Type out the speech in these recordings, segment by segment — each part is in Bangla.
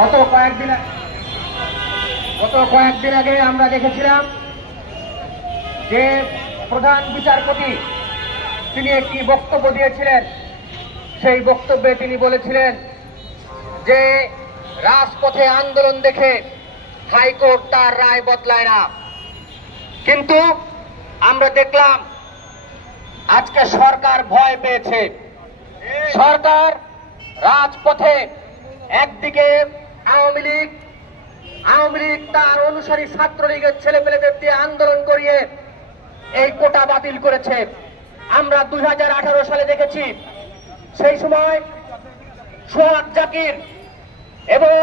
গত কয়েকদিন আগে আমরা দেখেছিলাম যে প্রধান বিচারপতি তিনি একটি বক্তব্য দিয়েছিলেন। সেই বক্তব্যে তিনি বলেছিলেন যে রাজপথে আন্দোলন দেখে হাইকোর্ট তার রায় বদলায় না। কিন্তু আমরা দেখলাম আজকে সরকার ভয় পেয়েছে। সরকার রাজপথে একদিকে আওয়ামী লীগ তার অনুসারী ছাত্রলীগের ছেলেপেলেদের দিয়ে আন্দোলন করিয়ে এই কোটা বাতিল করেছে। আমরা 2018 সালে দেখেছি, সেই সময় সোহাগ জাকির এবং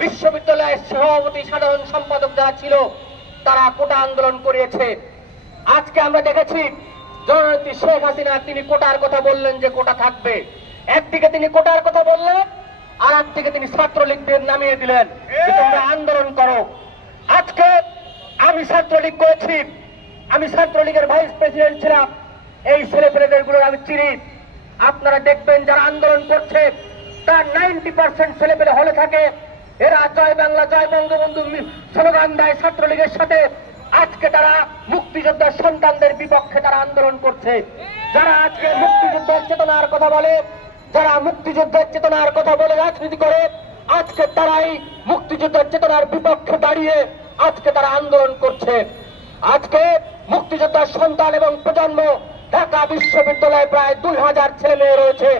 বিশ্ববিদ্যালয়ের সভাপতি সাধারণ সম্পাদক যারা ছিল তারা কোটা আন্দোলন করিয়েছে। আজকে আমরা দেখেছি জননেত্রী শেখ হাসিনা তিনি কোটার কথা বললেন যে কোটা থাকবে। একদিকে তিনি কোটার কথা বললেন, আর একদিকে তিনি ছাত্রলীগদের নামিয়ে দিলেন যে তোমরা আন্দোলন করো। আজকে আমি ছাত্রলীগ করেছি, আমি ছাত্রলীগের ভাইস প্রেসিডেন্ট ছিলাম। এই ছেলেপেলেদেরগুলোর আমি চিনি। আপনারা দেখবেন যারা আন্দোলন করছে তার 90% ছেলেপেলে হলে থাকে। এরা জয় বাংলা জয় বঙ্গবন্ধু স্লোগান দেয় ছাত্রলীগের সাথে। আজকে তারা মুক্তিযোদ্ধার সন্তানদের বিপক্ষে তারা আন্দোলন করছে। যারা আজকে মুক্তিযুদ্ধের চেতনার কথা বলে, যারা মুক্তিযুদ্ধের চেতনার কথা বলে রাজনীতি করে, আজকে তারাই মুক্তিযুদ্ধের চেতনার বিপক্ষে দাঁড়িয়ে আজকে তারা আন্দোলন করছে। আজকে মুক্তিযোদ্ধার সন্তান এবং প্রজন্ম ঢাকা বিশ্ববিদ্যালয়ে প্রায় 2000 ছেলে মেয়ে রয়েছে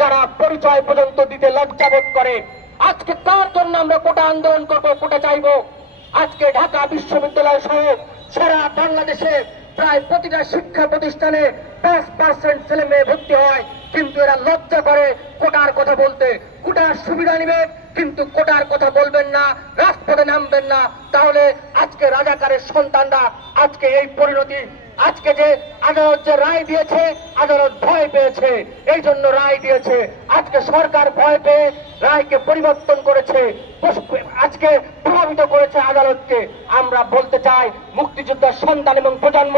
যারা পরিচয় পর্যন্ত দিতে লজ্জাবোধ করে। আজকে তার জন্য আমরা কোটা আন্দোলন করবো, কোটা চাইবো। আজকে ঢাকা বিশ্ববিদ্যালয় সহ সারা বাংলাদেশে প্রায় প্রতিটা শিক্ষা প্রতিষ্ঠানে 5% ছেলে মেয়ে ভর্তি হয়, কিন্তু এরা লজ্জা করে কোটার কথা বলতে। কোটার সুবিধা নিবেন কিন্তু কোটার কথা বলবেন না, রাজপথে নামবেন না। তাহলে আজকে রাজাকারের সন্তানরা আজকে এই পরিণতি, আজকে যে আদালত যে রায় দিয়েছে, আদালত ভয় পেয়েছে, এই জন্য রায় দিয়েছে। আজকে সরকার ভয় পেয়ে রায়কে পরিবর্তন করেছে, আজকে প্রভাবিত করেছে আদালতকে। আমরা বলতে চাই মুক্তিযোদ্ধার সন্তান এবং প্রজন্ম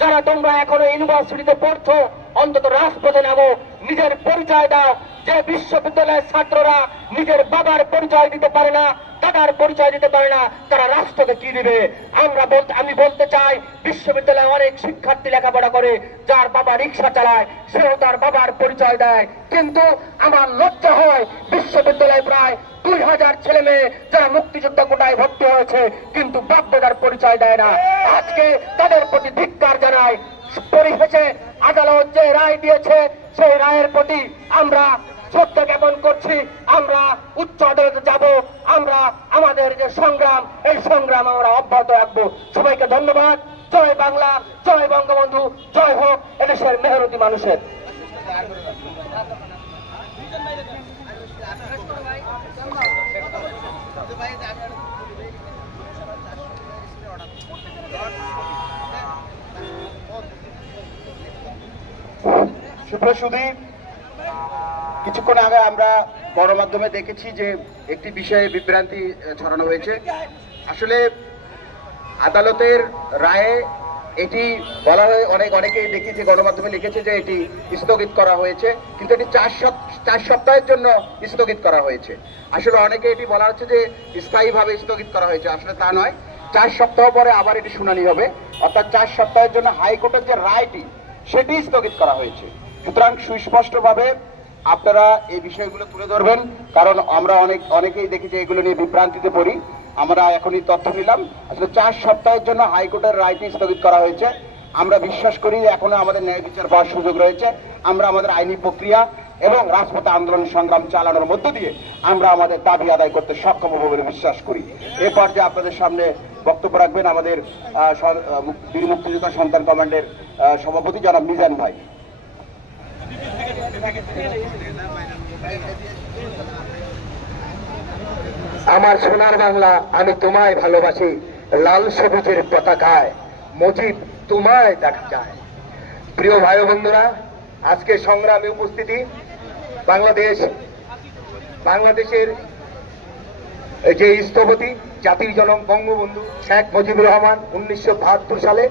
যারা তোমরা এখনো ইউনিভার্সিটিতে পড়ছো, অন্তত রাজপথে নামো, নিজের পরিচয় দাও। যে বিশ্ববিদ্যালয়ের ছাত্ররা নিজের বাবার পরিচয় দিতে পারে না, দাদার পরিচয় দিতে পারে না, তারা রাষ্ট্রকে কি দিবে? আমি বলতে চাই বিশ্ববিদ্যালয়ে অনেক শিক্ষার্থী লেখাপড়া করে, যার বাবা রিক্সা চালায় সেও তার বাবার পরিচয় দেয়। কিন্তু আমার লজ্জা হয় বিশ্ববিদ্যালয়ে প্রায় 2000 ছেলে মেয়ে যারা মুক্তিযোদ্ধা কোটায় ভর্তি হয়েছে কিন্তু বাপ দাদার পরিচয় দেয় না। আজকে তাদের প্রতি ধিক্কার জানাই। পরিশেষে আদালত যে রায় দিয়েছে সেই রায়ের প্রতি আমরা শ্রদ্ধা জ্ঞাপন করছি। আমরা উচ্চ আদালতে যাব। আমরা আমাদের যে সংগ্রাম, এই সংগ্রাম আমরা অব্যাহত রাখবো। সবাইকে ধন্যবাদ। জয় বাংলা, জয় বঙ্গবন্ধু, জয় হোক এদেশের মেহনতি মানুষের। সুপ্রসুধী, কিছুক্ষণ আগে আমরা গণমাধ্যমে দেখেছি যে একটি বিষয়ে বিভ্রান্তি ছড়ানো হয়েছে। আসলে আদালতের রায়ে এটি বলা হয়, অনেকেই দেখেছে গণমাধ্যমে লিখেছে যে এটি স্থগিত করা হয়েছে, কিন্তু এটি 4 সপ্তাহের জন্য স্থগিত করা হয়েছে। আসলে অনেকে এটি বলা হচ্ছে যে স্থায়ীভাবে স্থগিত করা হয়েছে, আসলে তা নয়। 4 সপ্তাহ পরে আবার এটি শুনানি হবে, অর্থাৎ 4 সপ্তাহের জন্য হাইকোর্টের যে রায়টি সেটি স্থগিত করা হয়েছে। সুতরাং সুস্পষ্টভাবে আপনারা এই বিষয়গুলো তুলে ধরবেন, কারণ আমরা অনেকেই দেখি যে এগুলো নিয়ে বিভ্রান্তিতে পড়ি। আমরা এখনই তথ্য নিলাম, আসলে 4 সপ্তাহের জন্য হাইকোর্টের রায়টি স্থগিত করা হয়েছে। আমরা বিশ্বাস করি এখনো আমাদের ন্যায় বিচার পাওয়ার সুযোগ রয়েছে। আমরা আমাদের আইনি প্রক্রিয়া এবং রাজপথে আন্দোলন সংগ্রাম চালানোর মধ্য দিয়ে আমরা আমাদের দাবি আদায় করতে সক্ষম হব বলে বিশ্বাস করি। এ পর্যায়ে আপনাদের সামনে বক্তব্য রাখবেন আমাদের বীর মুক্তিযোদ্ধা সন্তান কমান্ডের সভাপতি জনাব মিজান ভাই। আমার সোনার বাংলা, আমি তোমায় ভালোবাসি, লাল সবুজের পতাকায় মুজিব তোমায় দেখা যায়। প্রিয় ভাই বন্ধুরা, আজকে সংগ্রামে উপস্থিতি বাংলাদেশের যে স্থপতি জাতির জনক বঙ্গবন্ধু শেখ মুজিবুর রহমান 1972 সালে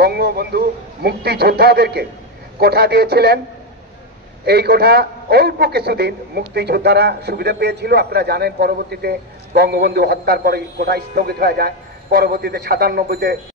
বঙ্গবন্ধু মুক্তিযোদ্ধাদেরকে কোঠা দিয়েছিলেন এই কোঠা অল্প কিছুদিন মুক্তিযোদ্ধারা সুবিধা পেয়েছিল। আপনারা জানেন পরবর্তীতে বঙ্গবন্ধু হত্যার পরে কোঠা স্থগিত হয়ে যায়। পরবর্তীতে 97-তে